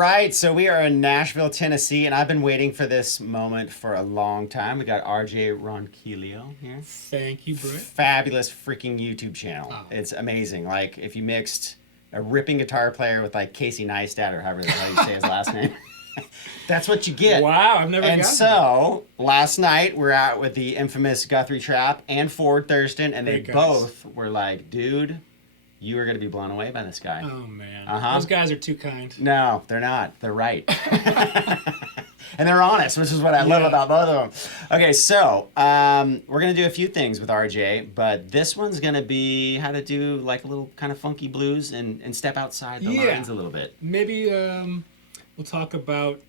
right, so we are in Nashville, Tennessee, and I've been waiting for this moment for a long time. We got RJ Ronquillo here. Thank you, Brett. Fabulous freaking YouTube channel. Oh. It's amazing. Like, if you mixed a ripping guitar player with, like, Casey Neistat, or however the hell you say his last name, that's what you get. Wow, I've never And gotten so, last night, we're out with the infamous Guthrie Trapp and Ford Thurston, and they Great guys. both were like, dude, you are going to be blown away by this guy. Oh, man. Uh-huh. Those guys are too kind. No, they're not. They're right. And they're honest, which is what I love about both of them. Okay, so we're going to do a few things with RJ, but this one's going to be how to do like a little kind of funky blues and step outside the lines a little bit. Maybe we'll talk about,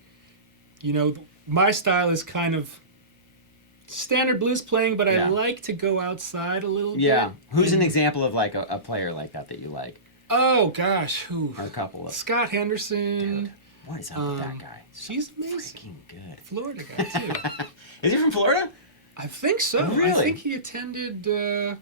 you know, my style is kind of standard blues playing, but I like to go outside a little bit. Yeah. Who's an example of like a player like that you like? Oh, gosh. Who? Or a couple of. Scott Henderson. Dude, what is up with that guy? He's amazing. Freaking good. Florida guy, too. Is he from Florida? I think so. Really? I think he attended, he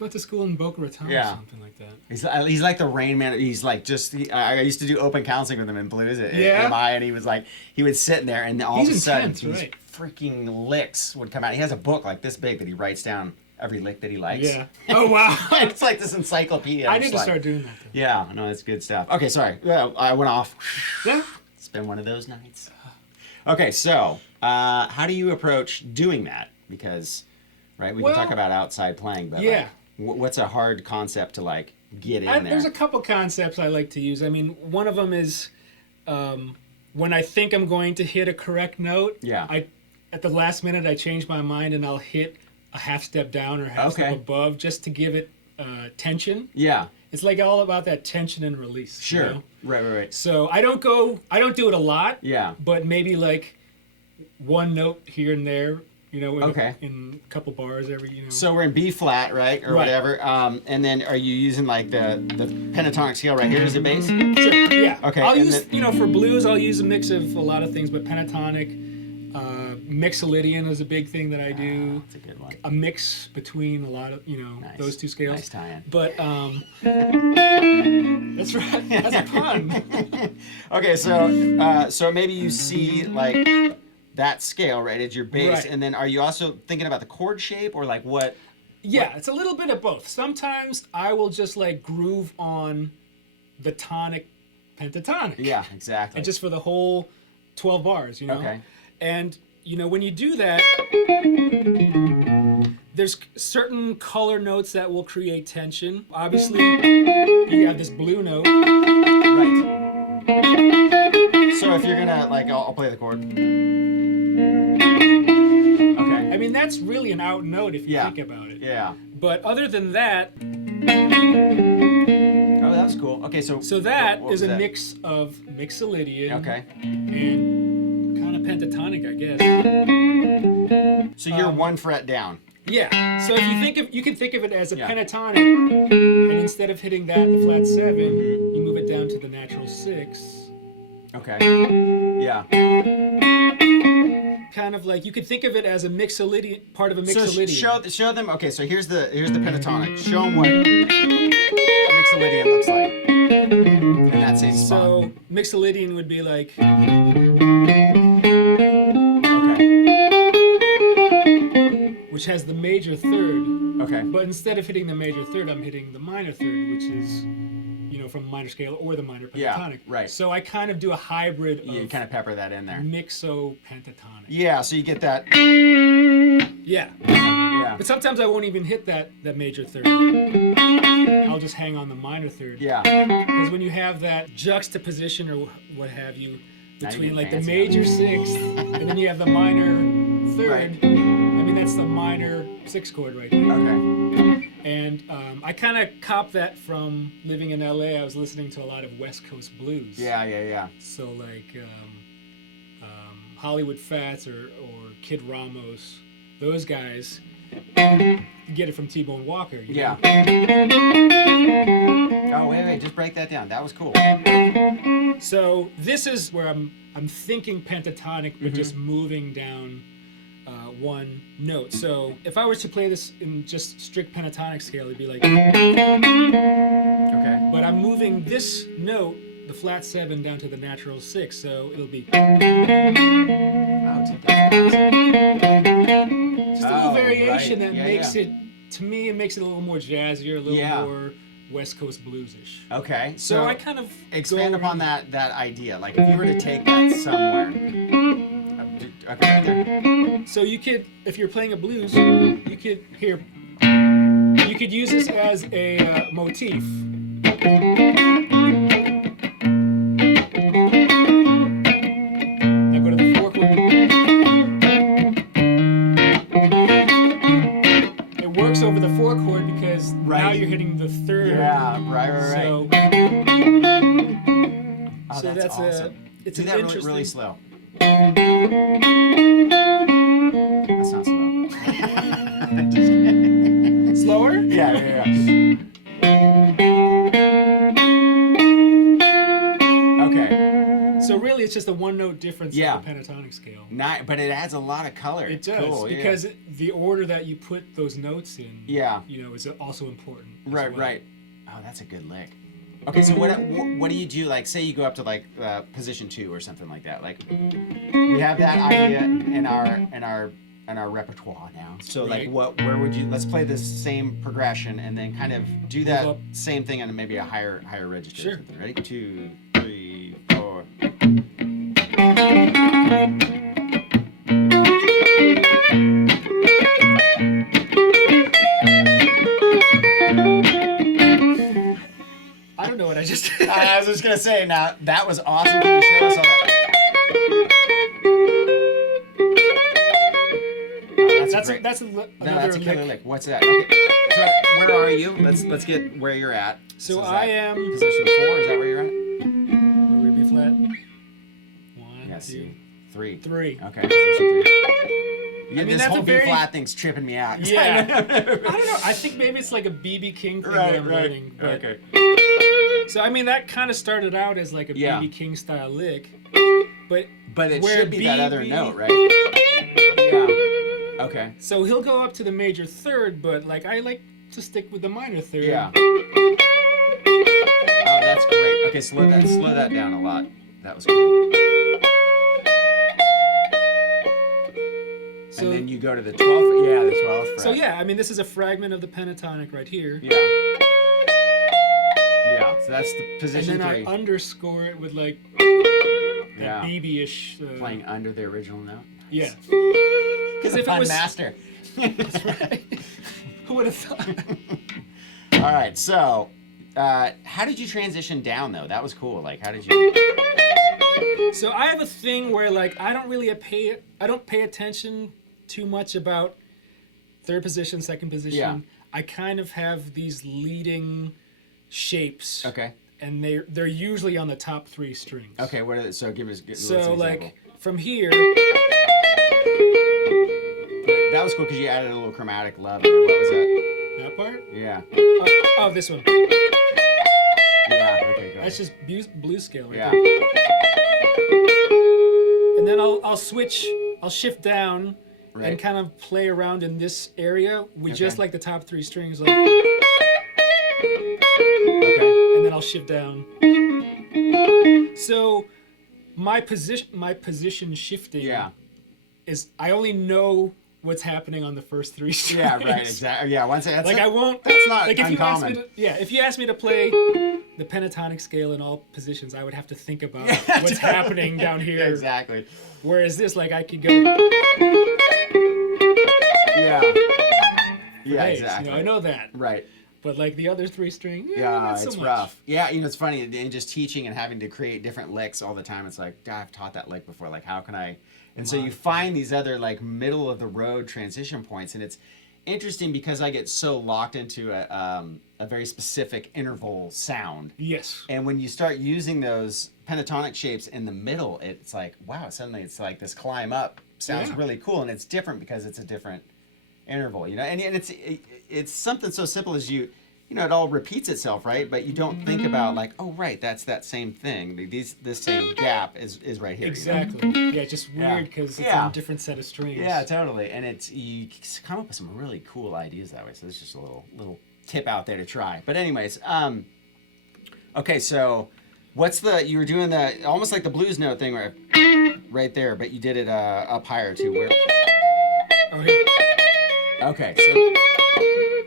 went to school in Boca Raton or something like that. He's like the Rain Man. He's like I used to do open counseling with him in blues at MI, and he was like, he would sit in there, and all of a sudden, these freaking licks would come out. He has a book like this big that he writes down every lick that he likes. Yeah. Oh, wow. It's like this encyclopedia. I need to start doing that, though. Yeah, no, it's good stuff. Okay, sorry. I went off. Yeah. It's been one of those nights. Okay, so how do you approach doing that? Because, right, we can talk about outside playing, but like, what's a hard concept to like get in there? There's a couple concepts I like to use. I mean, one of them is when I think I'm going to hit a correct note, at the last minute I change my mind and I'll hit a half step down or half step above just to give it tension. Yeah. It's like all about that tension and release. Sure. You know? Right. So I don't do it a lot. Yeah. But maybe like one note here and there, you know, in a couple bars every, you know. So we're in B flat, right? Or whatever. And then are you using like the pentatonic scale right here as a bass? Sure, yeah. Okay. I'll use, you know, for blues, I'll use a mix of a lot of things, but pentatonic, mixolydian is a big thing that I do. That's a good one. A mix between a lot of, you know, those two scales. Nice tie-in. But, that's right. That's a pun. Okay, so maybe you see like that scale, right, as your bass, and then are you also thinking about the chord shape or like what? Yeah, it's a little bit of both. Sometimes I will just like groove on the tonic pentatonic. Yeah, exactly. And just for the whole 12 bars, you know? Okay. And, you know, when you do that, there's certain color notes that will create tension. Obviously, you have this blue note. Right. So if you're gonna, like, I'll play the chord. Okay. I mean, that's really an out note if you think about it. Yeah. But other than that... Oh, that was cool. Okay, so... So that is a mix of mixolydian and kind of pentatonic, I guess. So you're one fret down. Yeah. So if you can think of it as a pentatonic, and instead of hitting that the flat 7, you move it down to the natural 6. Okay. Yeah. Kind of like you could think of it as a mixolydian, part of a mixolydian. So show them. Okay, so here's the pentatonic. Show them what mixolydian looks like in that same spot. So mixolydian would be like. Which has the major third. Okay. But instead of hitting the major third, I'm hitting the minor third, which is, you know, from a minor scale or the minor pentatonic. Yeah, right. So I kind of do a hybrid of you kind of pepper that in there. Mixo-pentatonic. Yeah, so you get that. Yeah. Yeah. But sometimes I won't even hit that major third. I'll just hang on the minor third. Yeah. Because when you have that juxtaposition or what have you, between like the major 6th and then you have the minor 3rd, I mean, that's the minor 6th chord right there. Okay. And I kind of copped that from living in LA. I was listening to a lot of West Coast blues. Yeah. So like Hollywood Fats or Kid Ramos, those guys get it from T-Bone Walker. You know? Oh, wait, just break that down. That was cool. So this is where I'm thinking pentatonic, but just moving down one note. So if I was to play this in just strict pentatonic scale, it'd be like. Okay. But I'm moving this note the flat 7 down to the natural 6, so it'll be Oh, take that. just a little variation right. that makes it, to me, it makes it a little more jazzier, a little more West Coast bluesish. Okay, So I kind of expand upon that idea. Like if you were to take that somewhere. Okay, right there. So you could, if you're playing a blues, you could use this as a motif. Now go to the 4 chord. It works over the 4 chord because now you're hitting the 3rd. Yeah, right. So, so that's awesome. It's do an that interesting... really slow. That's not slow. Just kidding. Slower? Yeah. Okay. So really, it's just a 1-note difference in the pentatonic scale. But it adds a lot of color. It does, because the order that you put those notes in, is also important. Right. Oh, that's a good lick. Okay, so what do you do? Like, say you go up to like position 2 or something like that. Like, we have that idea in our repertoire now. So like, where would you? Let's play this same progression and then kind of do that same thing on maybe a higher register. Sure. Ready? 2, 3, 4. I don't know what I just did. I was just gonna say, now that was awesome. Can you show us all that? That's a killer lick. What's that? Okay. So where are you? Let's get where you're at. So I am position 4. Is that where you're at? Where we B flat. 1, 2, 3. 3. Okay. Position 3. Yeah, this whole B flat thing's tripping me out. Yeah. I don't know. I think maybe it's like a BB King thing that I'm learning. But, okay. So I mean, that kind of started out as like a BB King style lick, but it should be that other note, right? Yeah. Okay. So he'll go up to the major 3rd, but like I like to stick with the minor 3rd. Yeah. Oh, that's great. Okay, slow that down a lot. That was cool. So, and then you go to the 12th. Yeah, the 12th fret. So yeah, I mean, this is a fragment of the pentatonic right here. Yeah. Yeah. So that's the position 3. And then I underscore it with like that BB-ish. Playing under the original note. Yeah. Because if it was master. That's right. Who would have thought? All right. So, how did you transition down though? That was cool. Like, how did you? So I have a thing where like I don't pay attention too much about 3rd position, 2nd position. Yeah. I kind of have these leading shapes. Okay. And they're usually on the top 3 strings. Okay. What are they? So give us. So like from here. That was cool because you added a little chromatic love. What was that? That part? Yeah. Oh, this one. Yeah. Okay. Go That's just blues scale. Right there. And then I'll switch. I'll shift down and kind of play around in this area with just like the top 3 strings. Like, and then I'll shift down. So my position shifting is I only know what's happening on the first 3 strings. Yeah, right, exactly. Yeah, once that's like I won't. That's not like uncommon. If you asked me to play the pentatonic scale in all positions, I would have to think about what's happening down here. Exactly. Whereas this, like, I could go. Yeah. Yeah, days, exactly. I know that. Right. But like the other 3 string, not so it's much. rough. Yeah, it's funny, and just teaching and having to create different licks all the time. It's like, God, I've taught that lick before. Like, how can I? And so you find these other like middle of the road transition points, and it's interesting because I get so locked into a very specific interval sound. Yes. And when you start using those pentatonic shapes in the middle, it's like, wow, suddenly it's like this climb up sounds really cool, and it's different because it's a different interval, and it's something so simple as it all repeats itself, right? But you don't think about like, oh, right, that's that same thing. This same gap is right here. Exactly. Yeah, it's just weird because it's on a different set of strings. Yeah, totally. And you come up with some really cool ideas that way. So it's just a little tip out there to try. But anyways, okay, so What's you were doing almost like the blues note thing right there, but you did it up higher too. Where? Oh, here. Okay, so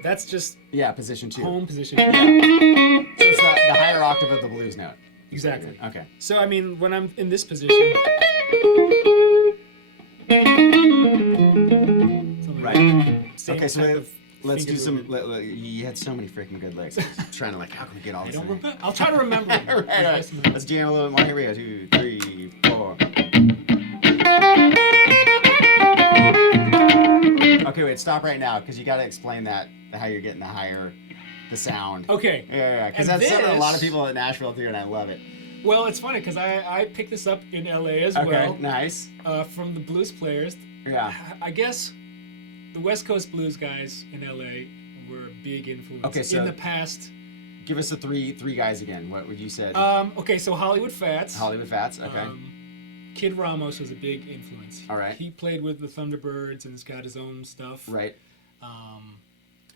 that's just position 2. home position. Yeah. So it's the higher octave of the blues note. Exactly. Okay. So I mean, when I'm in this position, right. Okay, so let's do some. You had so many freaking good licks. I was trying to how can we get all this? I'll try to remember. Right. Let's jam a little bit more. Here we go. 2, 3, 4. Okay, wait. Stop right now because you got to explain how you're getting the sound. Okay. Yeah. Because that's something a lot of people in Nashville do, and I love it. Well, it's funny because I picked this up in LA as well. Okay, nice. From the blues players. Yeah. I guess the West Coast blues guys in LA were a big influence. Okay, so in the past. Give us the three guys again. What would you say? Okay, so Hollywood Fats. Hollywood Fats. Okay. Kid Ramos was a big influence. All right. He played with the Thunderbirds and has got his own stuff. Right.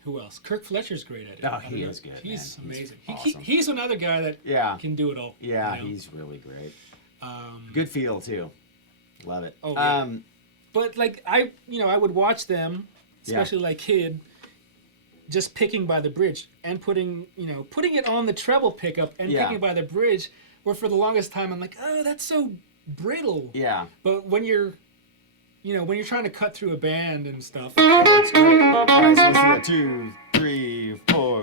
Who else? Kirk Fletcher's great at it. Oh, he is good. He's amazing. Awesome. He's another guy that can do it all. Yeah, he's really great. Good feel too. Love it. Oh, yeah. But I would watch them, especially like Kid, just picking by the bridge and putting it on the treble pickup and picking by the bridge. Where for the longest time I'm like, oh, that's so brittle. Yeah. But when you're trying to cut through a band and stuff. It works great. All right, so let's do that. 2, 3, 4.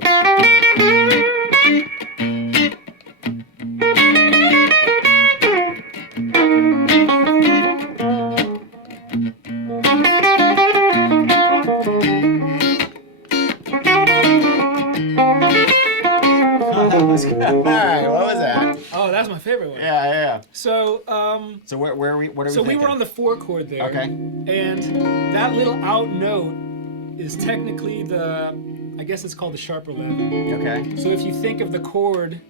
That was good. All right, what was that? Oh, that's my favorite one. Yeah. So, so where are we? What are we? So thinking? we were on the 4 chord there. Okay. And that little out note is technically I guess it's called the sharp 11. Okay. So if you think of the chord,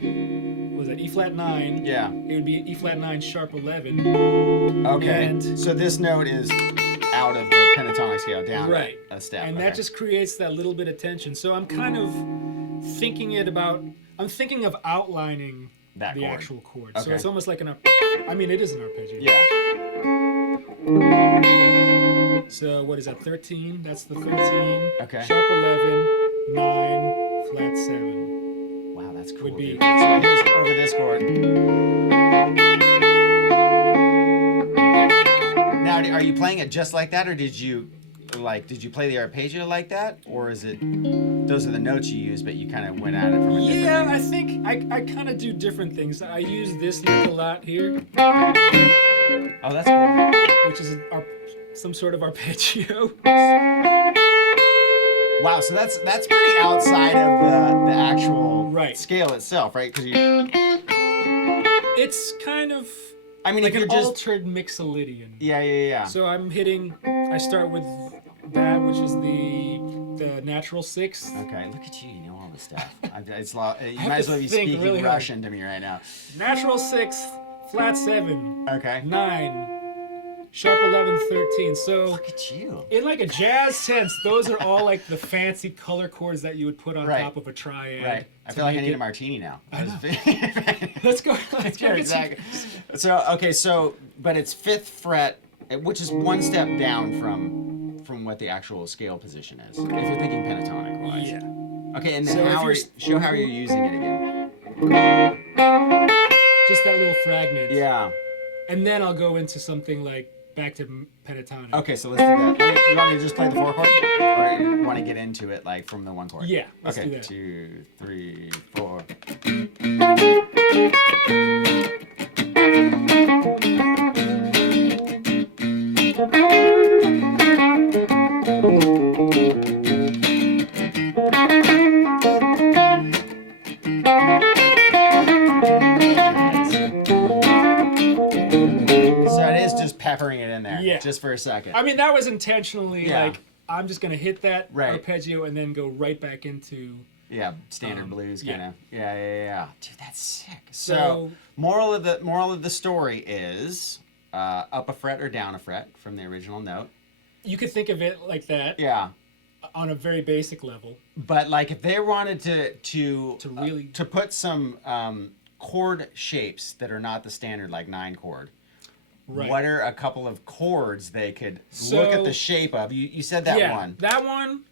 was it E flat 9? Yeah. It would be E flat 9 sharp 11. Okay. And so this note is out of the pentatonic scale down a step. And that just creates that little bit of tension. So I'm kind of thinking of outlining that the chord. actual chord. Okay. So it's almost like it is an arpeggio. Yeah. So what is that, 13? That's the 13. Okay. Sharp 11, 9, flat 7. Wow, that's cool. Would be. Dude. So here's over this chord. Now, are you playing it just like that, or did you play the arpeggio like that, or is it those are the notes you use, but you kind of went at it from a different angle? I think I kind of do different things. I use this lick a lot here. Oh, that's cool. Which is some sort of arpeggio. Wow, so that's pretty outside of the actual scale itself, right? Because it's kind of like an altered mixolydian. Yeah. So I start with that, which is the natural 6th. Okay, look at you. You know all this stuff. You might as well be speaking really Russian to me right now. Natural 6th, flat 7. Okay. 9. Sharp 11, 13. So look at you. In like a jazz sense, those are all like the fancy color chords that you would put on top of a triad. Right. I feel like I need a martini now. Let's go. Let's go. Exactly. So but it's 5th fret, which is one step down from what the actual scale position is. If you're thinking pentatonic wise. Yeah. Okay, and then show how you're using it again. Just that little fragment. Yeah. And then I'll go into something like back to pentatonic. Okay, so let's do that. You want me to just play the 4 chord? Or you want to get into it like from the 1 chord? Yeah, let's do okay, that. 2, 3, 4. Peppering it in there, just for a second. I mean, that was intentionally like I'm just gonna hit that arpeggio and then go right back into standard blues kind of. Yeah. Dude, that's sick. So moral of the story is up a fret or down a fret from the original note. You could think of it like that. Yeah. On a very basic level. But like if they wanted to really to put some chord shapes that are not the standard like 9-chord. Right. What are a couple of chords they could look at the shape of? You said that one. That one.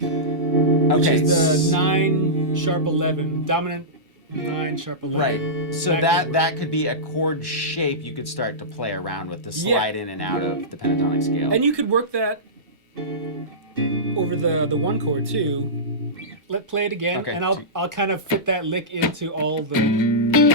Okay. Which is the 9 sharp 11 dominant 9 sharp 11. Right. So that could be a chord shape you could start to play around with to slide in and out of the pentatonic scale. And you could work that over the 1 chord too. Let's play it again, and I'll kind of fit that lick into all the.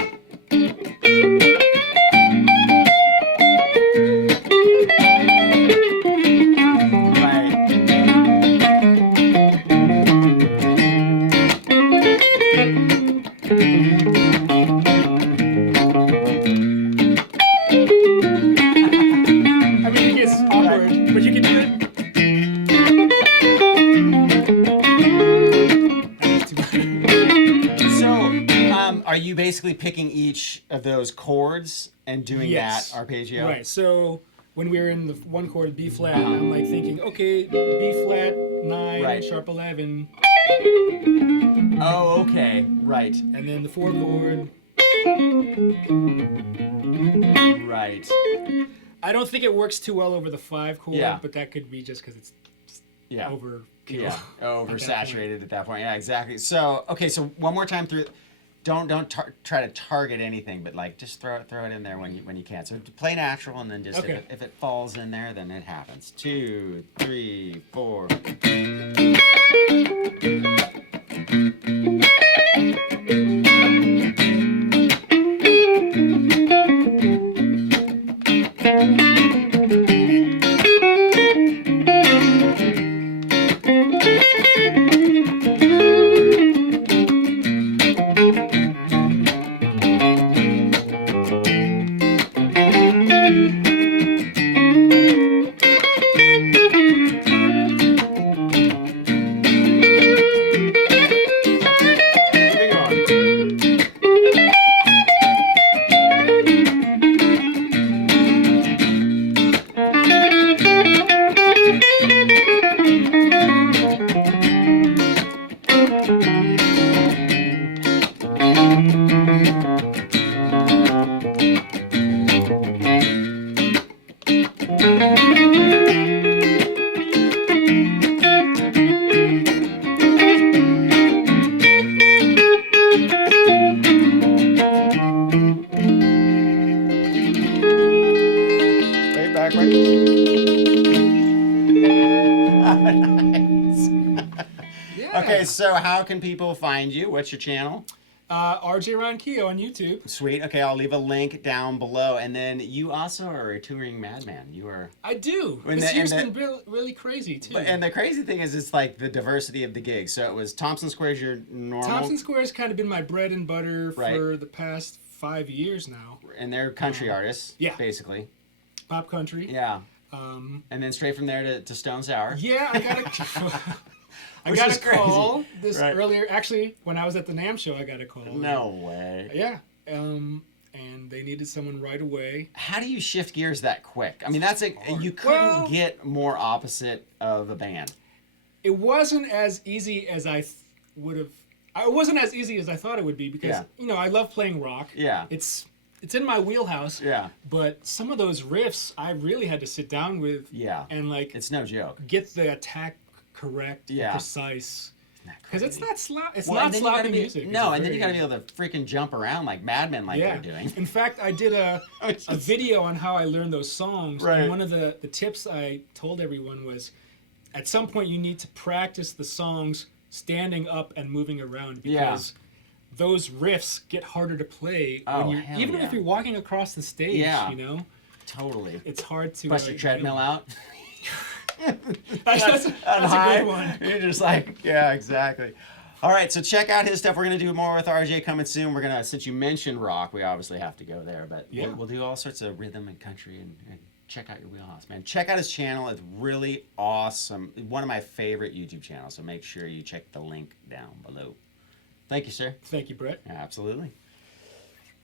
Are you basically picking each of those chords and doing that arpeggio? Right. So when we were in the 1 chord B flat, I'm like thinking, okay, B flat 9 sharp 11. Oh, okay. Right. And then the 4 chord. Right. I don't think it works too well over the 5 chord, but that could be just because it's overkill. Yeah, oversaturated at that point. Yeah, exactly. So, okay, so one more time through. Don't try to target anything, but like just throw it in there when you can. So play natural, and then just if it falls in there, then it happens. 2, 3, 4. Okay, so how can people find you? What's your channel? RJ Ronquillo on YouTube. Sweet. Okay, I'll leave a link down below. And then you also are a touring madman. You are. I do. This year's been really crazy too. And the crazy thing is, it's like the diversity of the gigs. So it was Thompson Square's your normal. Thompson Square's kind of been my bread and butter for the past 5 years now. And they're country artists. basically. Pop country. Yeah. And then straight from there to Stone Sour. Yeah, I got a call this earlier. Actually, when I was at the NAMM show, I got a call. No way. Yeah. And they needed someone right away. How do you shift gears that quick? I mean, you couldn't get more opposite of a band. It wasn't as easy as I would have. It wasn't as easy as I thought it would be because I love playing rock. Yeah. It's in my wheelhouse. Yeah. But some of those riffs, I really had to sit down with. Yeah. And it's no joke. Get the attack correct, precise. Because it's not sloppy music. No, and then you got to be able to freaking jump around like madmen they're doing. In fact, I did a video on how I learned those songs. Right. And one of the tips I told everyone was, at some point you need to practice the songs standing up and moving around because those riffs get harder to play even if you're walking across the stage. Yeah. Totally. It's hard to bust your treadmill out. That's a good one. You're just like, yeah, exactly. All right, so check out his stuff. We're going to do more with RJ coming soon. We're going to, since you mentioned rock, we obviously have to go there, but we'll do all sorts of rhythm and country and check out your wheelhouse, man. Check out his channel. It's really awesome. One of my favorite YouTube channels, so make sure you check the link down below. Thank you, sir. Thank you, Brett. Yeah, absolutely.